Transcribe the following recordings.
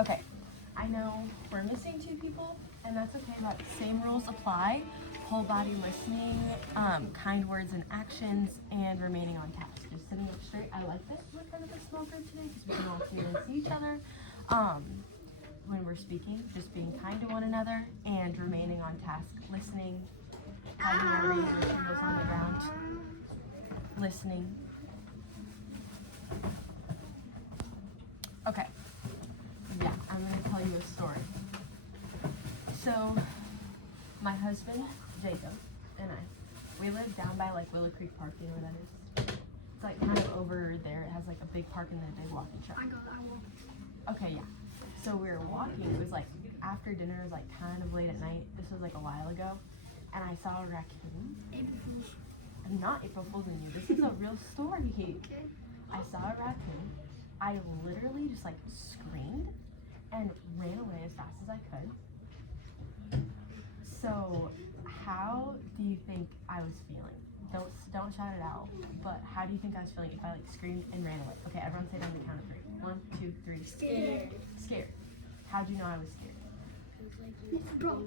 Okay, I know we're missing 2 people, and that's okay, but same rules apply. Whole body listening, kind words and actions, and remaining on task. Just sitting up straight. I like that we're kind of a small group today because we can all hear and see each other. When we're speaking, just being kind to one another and remaining on task. Listening, hiding reading materials on the ground. Listening. Okay. Yeah, I'm going to tell you a story. So, my husband, Jacob, and we live down by like Willow Creek Park, you know where that is? It's like kind of over there. It has like a big park and then a big walking track. I will. Okay, yeah. So we were walking. It was like after dinner. It was like kind of late at night. This was like a while ago. And I saw a raccoon. April Fool's. I'm not April Fool's you. This is a real story. Okay. I saw a raccoon. I literally just like screamed and ran away as fast as I could. So how do you think I was feeling? Don't shout it out, but how do you think I was feeling if I like screamed and ran away? Okay, everyone say down the count of 3. 1, 2, 3. Scared. Scared. How'd you know I was scared? Bro,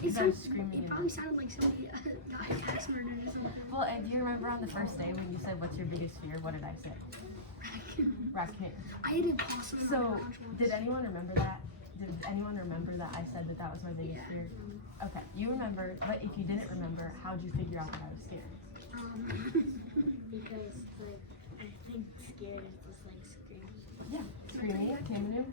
Because I was screaming. It probably sounded like somebody got his ass murdered or something. Well, and do you remember on the first day when you said, "What's your biggest fear?" What did I say? Raccoon. I ate a possum. So, did anyone remember that? Did anyone remember that I said that was my biggest fear? Okay, you remember, but if you didn't remember, how'd you figure out that I was scared? Because, like, I think scared is just like screaming. Yeah, screaming. Okay, Manu?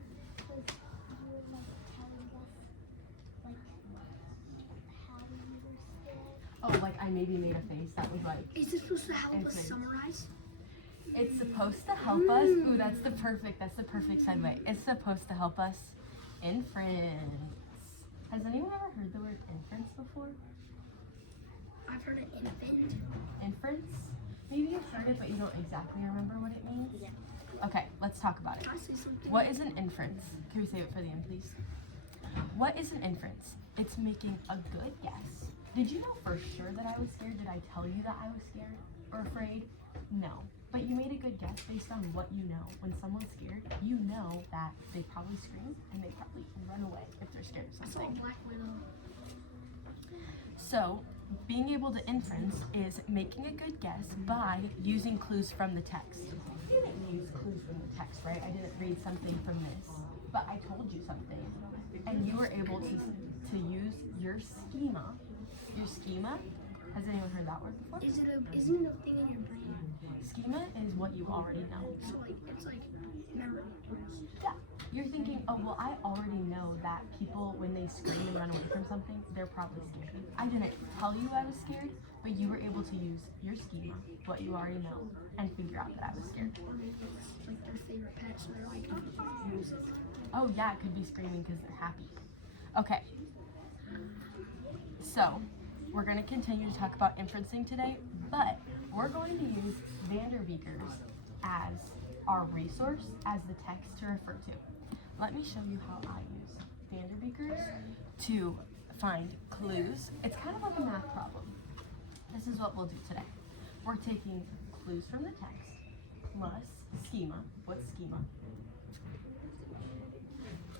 Oh, like I maybe made a face that was like. Is this supposed to help us Insane. summarize? It's supposed to help us. Ooh, that's the perfect segue. It's supposed to help us inference. Has anyone ever heard the word inference before? I've heard it infant. Inference? Maybe you've heard it, but you don't exactly remember what it means? Yeah. Okay, let's talk about it. Can I say something? What is an inference? Can we say it for the end, please? What is an inference? It's making a good guess. Did you know for sure that I was scared? Did I tell you that I was scared or afraid? No. But you made a good guess based on what you know. When someone's scared, you know that they probably scream and they probably run away if they're scared of I saw a something. Black Widow. So, being able to inference is making a good guess by using clues from the text. I didn't use clues from the text, right? I didn't read something from this, but I told you something. And you were able to use your schema. Your schema? Has anyone heard that word before? Isn't it a thing in your brain? Schema is what you already know. So like it's like memory. Yeah. You're thinking, oh, well, I already know that people, when they scream and run away from something, they're probably scared. I didn't tell you I was scared, but you were able to use your schema, what you already know, and figure out that I was scared. Or maybe it's like their favorite pet, so they're like, music. Oh, yeah, it could be screaming because they're happy. Okay. So, we're going to continue to talk about inferencing today, but we're going to use Vanderbeekers as our resource, as the text to refer to. Let me show you how I use Vanderbeekers to find clues. It's kind of like a math problem. This is what we'll do today. We're taking clues from the text plus schema. What's schema?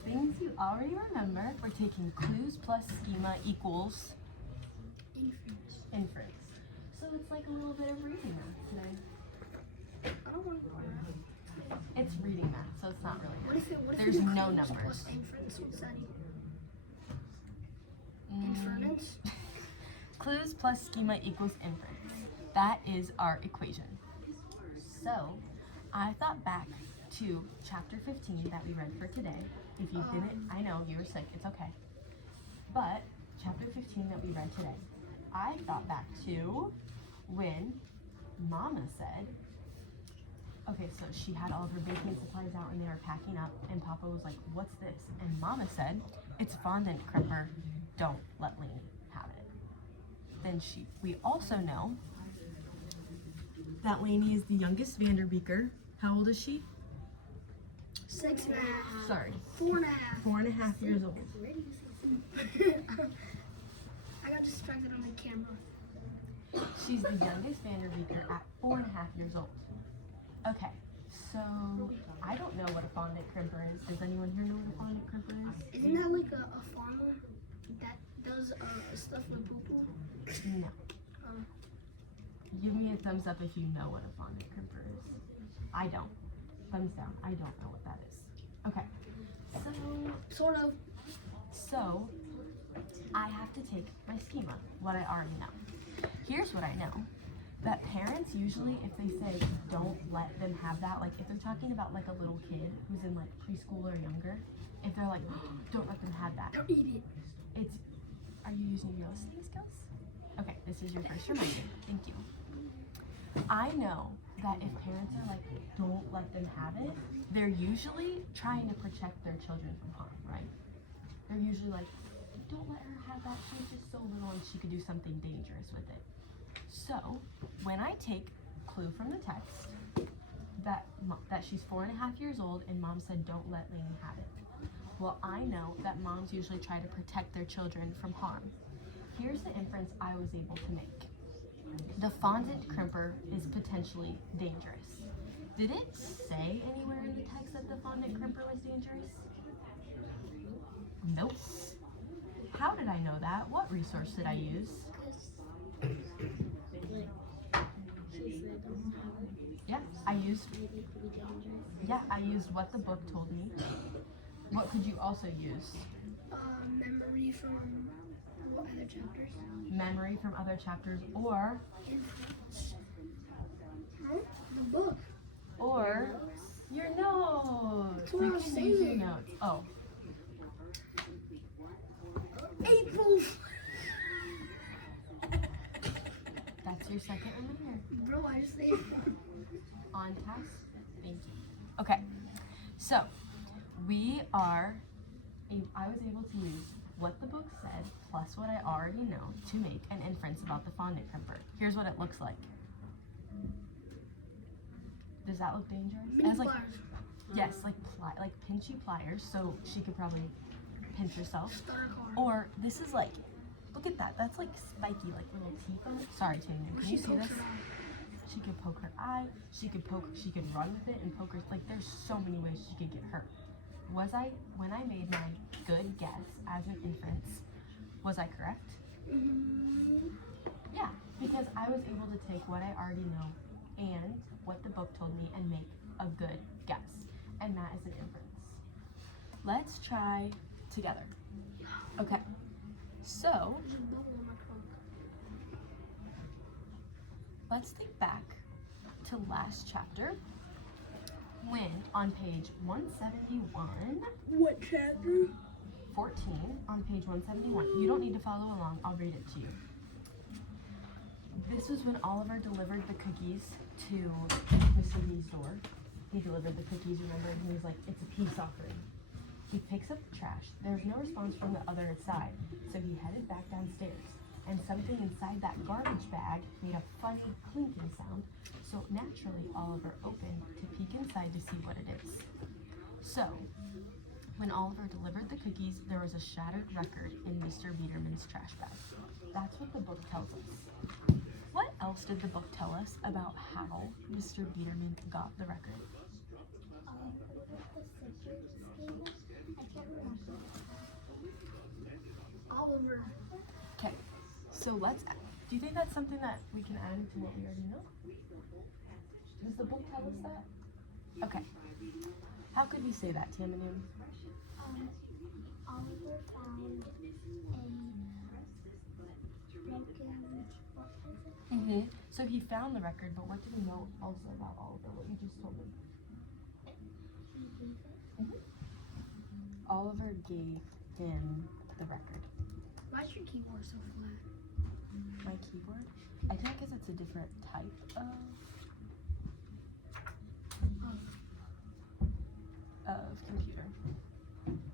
Things you already remember. We're taking clues plus schema equals inference. So it's like a little bit of reading math today. I don't want to. It's reading math, so it's not really. What if it? What if There's you do no clues numbers. plus inference? What's that equal? Inference. Clues plus schema equals inference. That is our equation. So, I thought back to chapter 15 that we read for today. If you didn't, I know you were sick, it's okay. But, chapter 15 that we read today, I thought back to when Mama said, okay, so she had all of her baking supplies out and they were packing up, and Papa was like, what's this? And Mama said, it's fondant crumper, don't let Lainey have it. Then we also know that Lainey is the youngest Vanderbeeker. How old is she? 6.5. Sorry, 4.5. 4.5 years old. I got distracted on the camera. She's the youngest Vanderbeeker at 4.5 years old. Okay, So, I don't know what a fondant crimper is. Does anyone here know what a fondant crimper is? Isn't that like a farmer that does stuff with poo-poo? No. Give me a thumbs up if you know what a fondant crimper is. I don't. Thumbs down. I don't know what that is. Okay. Sort of. So, I have to take my schema, what I already know. Here's what I know. That parents usually, if they say don't let them have that, like if they're talking about like a little kid who's in like preschool or younger, if they're like, don't let them have that. Don't eat it. Are you using your listening skills? Okay, this is your first reminder. Thank you. I know that if parents are like, don't let them have it, they're usually trying to protect their children from harm, right? They're usually like, don't let her have that, she's just so little and she could do something dangerous with it. So, when I take clue from the text that she's 4.5 years old and mom said don't let Lainey have it. Well, I know that moms usually try to protect their children from harm. Here's the inference I was able to make. The fondant crimper is potentially dangerous. Did it say anywhere in the text that the fondant crimper was dangerous? Nope. How did I know that? What resource did I use? Yeah, I used what the book told me. What could you also use? Memory from what other chapters? Memory from other chapters, or The book. Or your notes. That's what You I was can use your saying. notes. Oh, April. that's your second reminder. Bro, I just said. On task. Thank you. Okay, so I was able to use what the book said plus what I already know to make an inference about the fondant crimper. Here's what it looks like. Does that look dangerous? It has, like, yes, like pinchy pliers, so she could probably pinch herself. Or this is like, look at that. That's like spiky, like little teeth on it. Sorry, Tanya. Can you see this? She could poke her eye. She could run with it and poke her. Like, there's so many ways she could get hurt. When I made my good guess as an inference, was I correct? Yeah, because I was able to take what I already know and what the book told me and make a good guess. And that is an inference. Let's try together. Okay, so let's think back to last chapter when on page 171, What chapter? 14, on page 171, you don't need to follow along, I'll read it to you. This was when Oliver delivered the cookies to Mr. Lee's door. He delivered the cookies, remember, and he was like, it's a peace offering. He picks up the trash. There's no response from the other side, so he headed back downstairs. And something inside that garbage bag made a funny clinking sound, so naturally Oliver opened to peek inside to see what it is. So, when Oliver delivered the cookies, there was a shattered record in Mr. Biederman's trash bag. That's what the book tells us. What else did the book tell us about how Mr. Biederman got the record? Oliver. Okay, so do you think that's something that we can add into what we already know? Does the book tell us that? Okay. How could we say that, Tamanu? Oliver found a broken. So he found the record, but what do we know also about Oliver? What you just told me. Oliver gave him the record. Why's your keyboard so flat? My keyboard? I think because it's a different type of computer.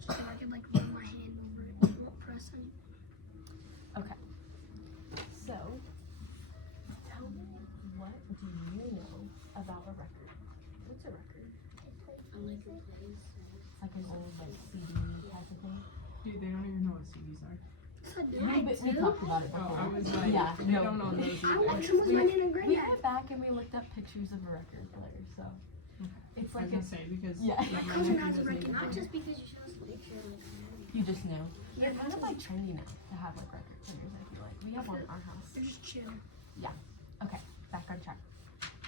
So I can like run my hand over it without pressing. Okay. So, tell me, what do you know about a record? What's a record? It's like an old like CD type of thing. Dude, they don't even know what CDs are. We talked about it before. I was like, yeah, they don't know those I either. watched it with my nana and We granddad. went back and we looked up pictures of a record player, so It's I like was a, gonna say because Yeah. my Cousin nephew has a doesn't record. even Not know. just because you show us picture like you just knew. Yeah, They're kind of like trendy now to have like record players, I feel like. We have one in our house. They're just chill. Okay, back on track.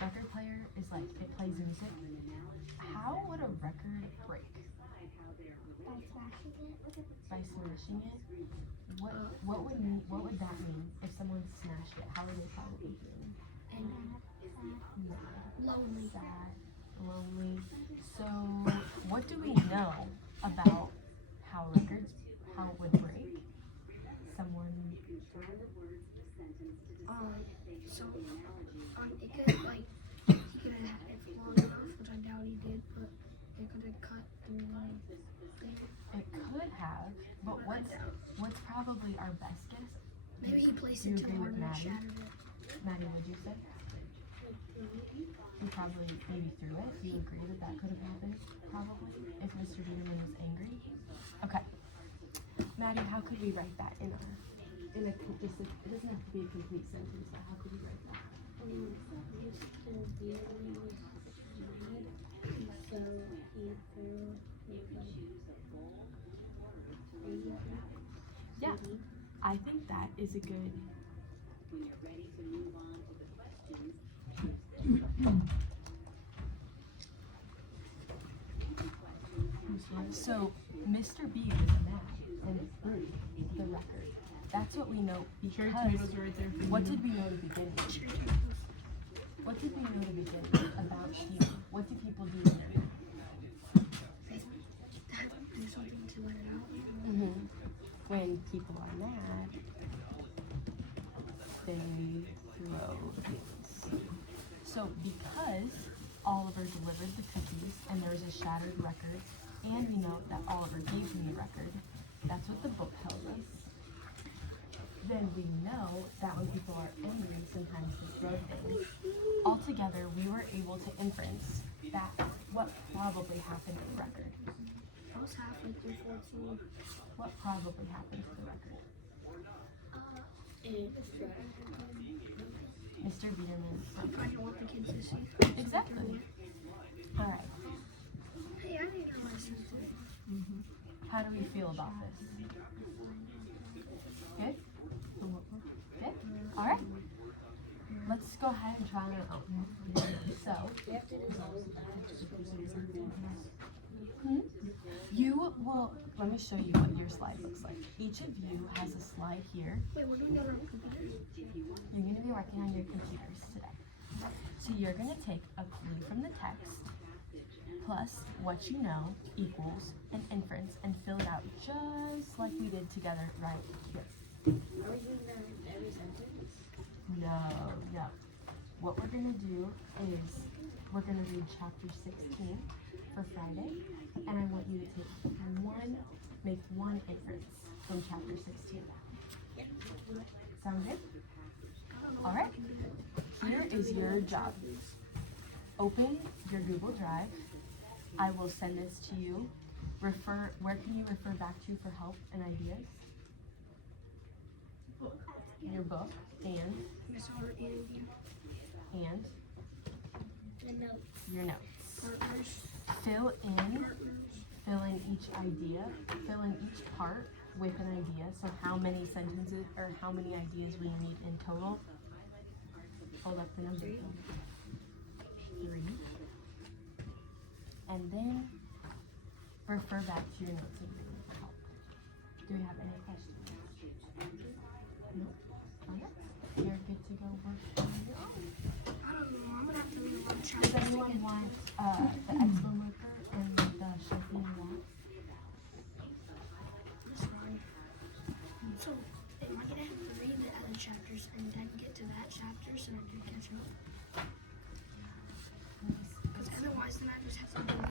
Record player is like, it plays music. How would a record break? By smashing it? What would that mean if someone smashed it? How would they probably feel? Lonely. Sad, lonely. So, what do we know about how it would break? Someone, So, it could, like, he could have had it long enough, which I doubt he did, but it could have cut through, like, it could have, but what's probably our best guess? maybe he placed Do you it too agree hard with and it Maddie? shattered it. Maddie, what'd you say? He probably maybe threw it. Do you agree that that could have happened? Probably, if Mr. Biederman was angry. Okay. Maddie, how could we write that in a it doesn't have to be a complete sentence, but how could we write that? Mr. Beardley was mad, so he threw Yeah, I think that is a good. So, Mr. B was mad and threw the record. That's what we know Cherry because. tomatoes are right there for you. What did we know to begin with? Sure, he What did we know to begin with about stealing? What do people do when they're had to do something to let it out. mad? When people are mad, they throw things. So because Oliver delivered the cookies and there was a shattered record, and we know that Oliver gave him the record, that's what the book tells us. Then we know that when people are angry, sometimes they throw things. Altogether, we were able to inference that what probably happened to the record. I was halfway through 14. What probably happened to the record? Mr. Biederman. I don't want the kids to see. Exactly. All right. Hey, I need a license today. How do we feel about this? Good? Good? All right. Let's go ahead and try it out. So, We have to dissolve that. you will, let me show you what your slide looks like. Each of you has a slide here. Wait, we're doing it on computers? You're going to be working on your computers today. So you're going to take a clue from the text plus what you know equals an inference and fill it out just like we did together right here. Are we doing that in every sentence? No. What we're going to do is we're going to read chapter 16 for Friday, and I want you to make one inference from chapter 16. Sound good? All right. Here is your job. Open your Google Drive. I will send this to you. Where can you refer back to for help and ideas? Your book and Miss Hart and The notes. your notes. partners. Fill in each idea, fill in each part with an idea. So how many sentences or how many ideas we need in total? Hold up the number. 3. And then refer back to your notes and read for help. Do we have any questions? No? Okay. You're good to go work on your own. I don't know. I'm gonna have to read a lot of Does chapters to anyone get want the expo marker and the Sharpie and that? this one. So, am I gonna have to read the other chapters and then get to that chapter so I can catch up? Because otherwise, then I just have to do